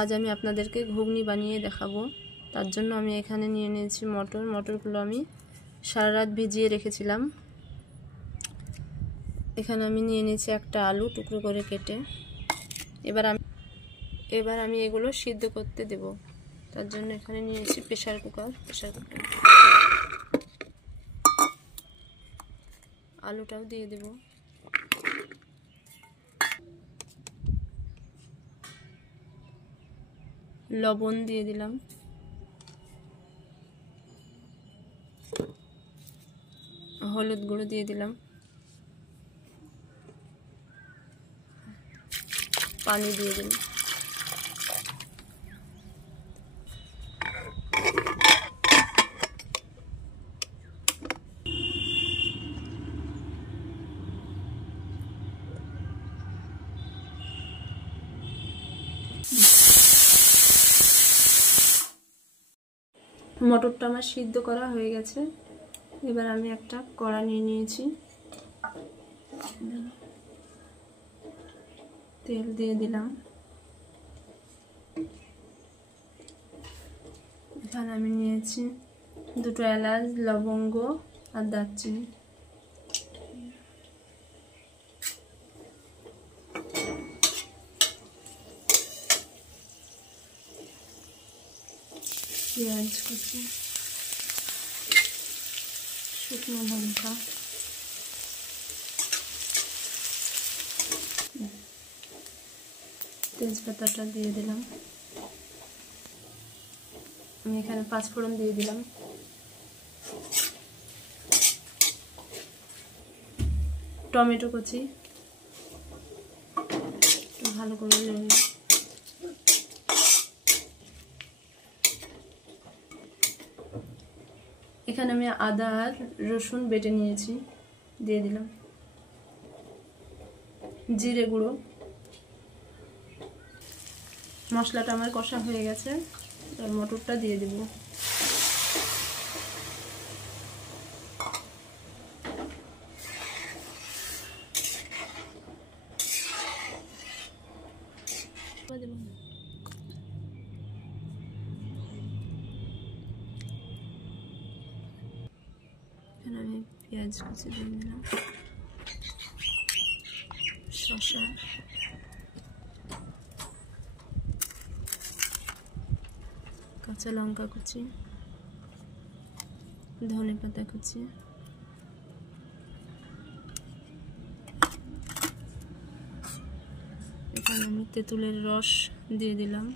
আজ আমি আপনাদেরকে ঘুগনি বানিয়ে দেখাবো। তার জন্য আমি এখানে নিয়ে নিয়েছি মটরগুলো আমি সারা রাত ভিজিয়ে রেখেছিলাম। এখানে আমি নিয়ে নিয়েছি একটা আলু টুকরো করে কেটে। এবার আমি এগুলো সিদ্ধ করতে দেব। তার জন্য এখানে নিয়েছি প্রেসার কুকার। আলুটাও দিয়ে দেব। লবণ দিয়ে দিলাম, হলুদ গুঁড়ো দিয়ে দিলাম, পানি দিয়ে দিলাম। মটরটা আমার সিদ্ধ করা হয়ে গেছে। এবার আমি একটা কড়া নিয়ে নিয়েছি, তেল দিয়ে দিলাম। এখানে আমি নিয়েছি দুটো এলাচ, লবঙ্গ আর দারচিনি। পেঁয়াজ কুচি, শুকনো লঙ্কা, তেজপাতাটা দিয়ে দিলাম। আমি এখানে 5 ফোড়ন দিয়ে দিলাম। টমেটো কুচি ভালো করে নেড়ে, এখানে আমি আদা আর রসুন বেটে নিয়েছি, দিয়ে দিলাম। জিরে গুঁড়ো। মশলাটা আমার কষা হয়ে গেছে, আর মটরটা দিয়ে দেব। এখানে আমি পেঁয়াজ কুচি দিয়ে দিলাম, শসা, কাঁচা লঙ্কা কুচি, ধনে পাতা কুচি, এখানে আমি তেঁতুলের রস দিয়ে দিলাম।